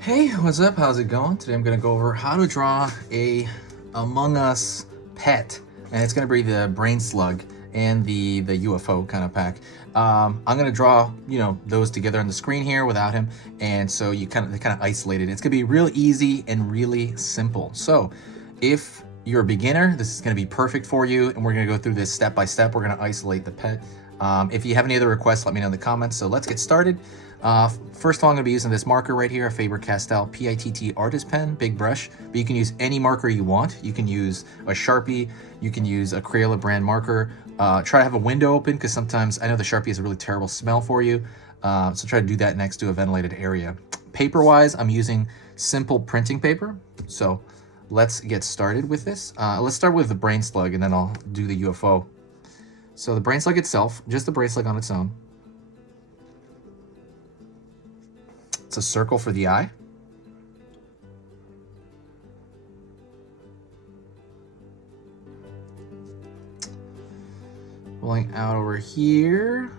Hey, what's up? How's it going? Today I'm going to go over how to draw a Among Us pet, and it's going to be the Brainslug and the UFO kind of pack. I'm going to draw, those together on the screen here without him, and so they kind of isolated. It's going to be real easy and really simple. So, if you're a beginner, this is going to be perfect for you, and we're going to go through this step by step. We're going to isolate the pet. If you have any other requests, let me know in the comments. So let's get started. First of all, I'm going to be using this marker right here, a Faber-Castell PITT artist pen, big brush, but you can use any marker you want. You can use a Sharpie, you can use a Crayola brand marker. Try to have a window open because sometimes I know the Sharpie has a really terrible smell for you. So try to do that next to a ventilated area. Paper-wise, I'm using simple printing paper. So let's get started with this. Let's start with the Brainslug and then I'll do the UFO. So the Brainslug itself, just the Brainslug on its own. It's a circle for the eye. Pulling out over here.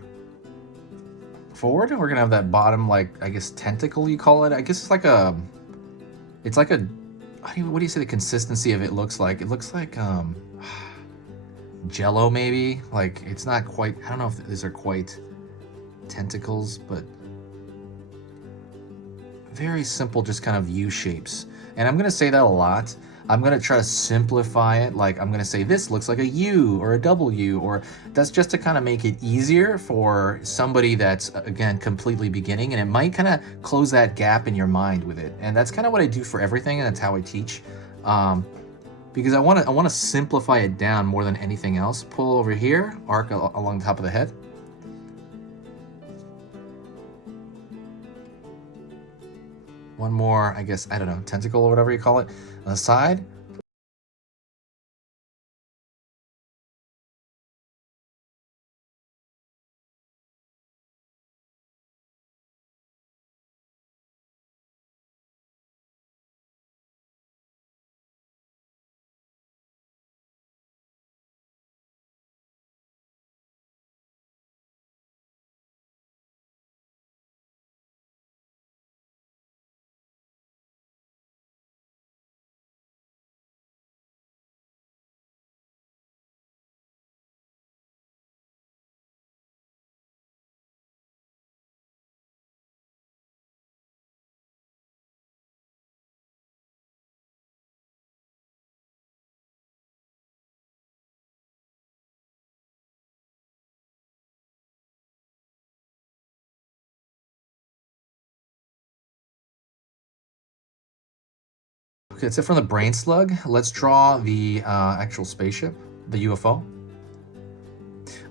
Forward, and we're gonna have that bottom, like, I guess, tentacle you call it. I guess it's like a, what do you say the consistency of it looks like? It looks like, Jello maybe? Like, it's not quite, I don't know if these are quite tentacles, but very simple, just kind of U shapes. And I'm gonna say that a lot. I'm gonna try to simplify it. Like, I'm gonna say this looks like a U or a W, or that's just to kind of make it easier for somebody that's, again, completely beginning, and it might kind of close that gap in your mind with it. And that's kind of what I do for everything, and that's how I teach. Because I want to simplify it down more than anything else. Pull over here, arc along the top of the head. One more, I guess, I don't know, tentacle or whatever you call it, on the side. Okay, that's it from the Brainslug. Let's draw the actual spaceship, the UFO.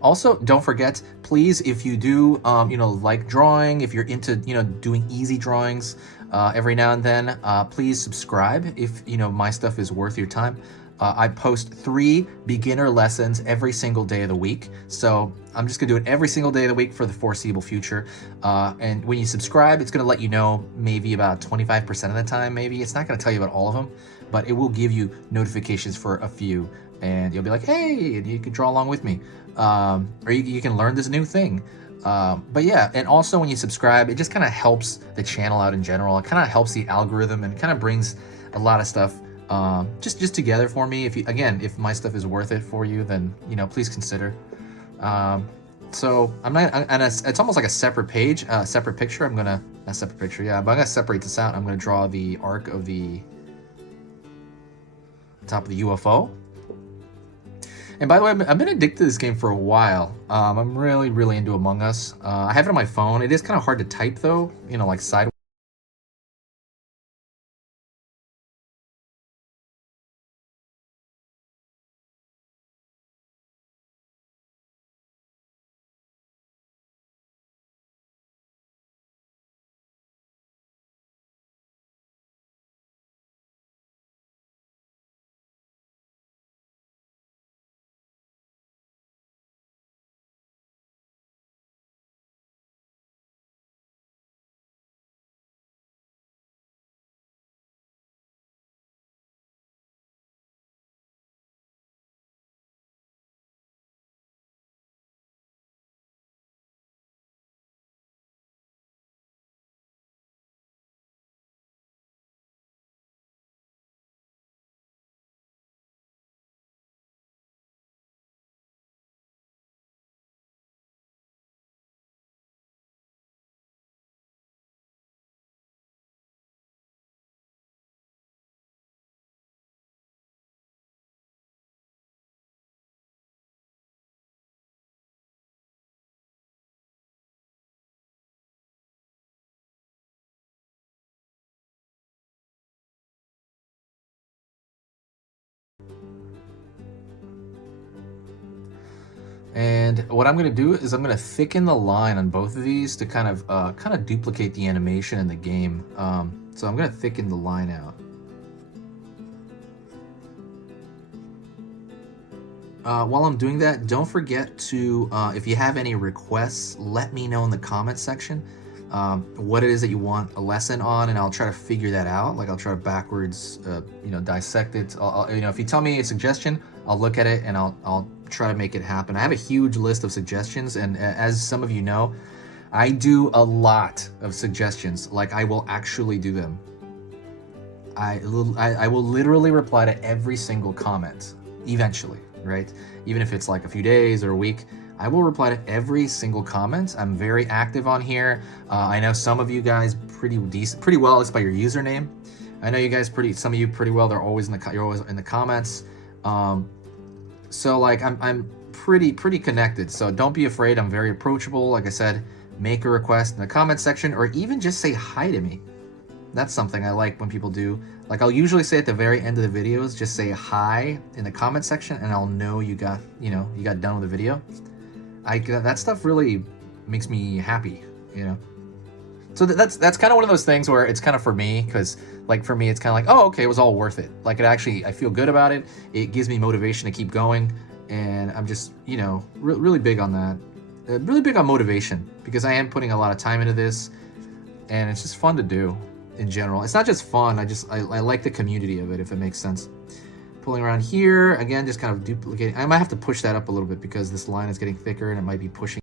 Also, don't forget, please, if you do, like drawing, if you're into, doing easy drawings every now and then, please subscribe if, my stuff is worth your time. I post 3 beginner lessons every single day of the week. So I'm just gonna do it every single day of the week for the foreseeable future. And when you subscribe, it's gonna let you know maybe about 25% of the time, maybe. It's not gonna tell you about all of them, but it will give you notifications for a few. And you'll be like, hey, and you can draw along with me. Or you can learn this new thing. But yeah, and also when you subscribe, it just kind of helps the channel out in general. It kind of helps the algorithm and kind of brings a lot of stuff just together for me. If my stuff is worth it for you, then please consider. So it's almost like a separate page, separate picture. Not separate picture, yeah, but I'm gonna separate this out. I'm gonna draw the arc of the top of the UFO. And by the way, I've been addicted to this game for a while. I'm really, really into Among Us. I have it on my phone. It is kind of hard to type though, like sideways. And what I'm going to do is I'm going to thicken the line on both of these to kind of duplicate the animation in the game. So I'm going to thicken the line out. While I'm doing that, don't forget to, if you have any requests, let me know in the comments section what it is that you want a lesson on, and I'll try to figure that out. Like I'll try to backwards, dissect it. If you tell me a suggestion, I'll look at it and I'll try to make it happen. I have a huge list of suggestions, and as some of you know, I do a lot of suggestions. Like I will actually do them. I will literally reply to every single comment eventually, right? Even if it's like a few days or a week, I will reply to every single comment. I'm very active on here. I know some of you guys pretty well, at least by your username. I know you guys some of you pretty well. You're always in the comments. So like I'm pretty connected. So don't be afraid. I'm very approachable. Like I said, make a request in the comment section, or even just say hi to me. That's something I like when people do. Like I'll usually say at the very end of the videos, just say hi in the comment section, and I'll know you got done with the video. That stuff really makes me happy, So that's kind of one of those things where it's kind of for me, because like for me it's kind of like, oh, okay, it was all worth it. Like I feel good about it. It gives me motivation to keep going, and I'm just really big on that. Really big on motivation, because I am putting a lot of time into this, and it's just fun to do. In general, it's not just fun. I like the community of it, if it makes sense. Pulling around here again, just kind of duplicating. I might have to push that up a little bit because this line is getting thicker and it might be pushing.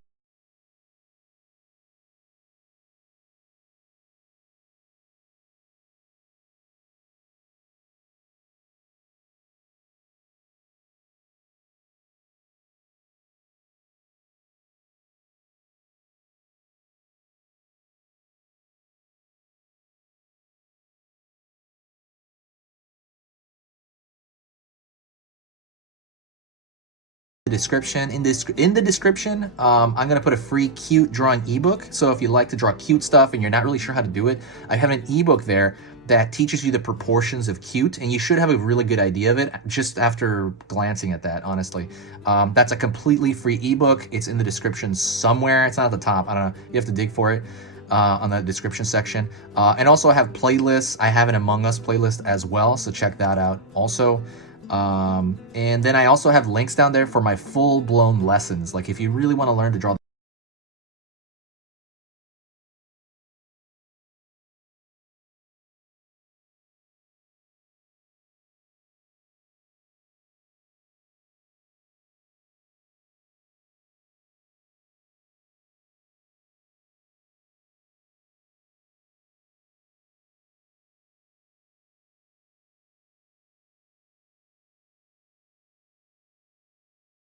Description in the description, I'm gonna put a free cute drawing ebook. So if you like to draw cute stuff and you're not really sure how to do it, I have an ebook there that teaches you the proportions of cute, and you should have a really good idea of it just after glancing at that, honestly. That's a completely free ebook. It's in the description somewhere. It's not at the top. I don't know, you have to dig for it on the description section. And also I have playlists. I have an Among Us playlist as well, so check that out also. And then I also have links down there for my full-blown lessons. Like if you really want to learn to draw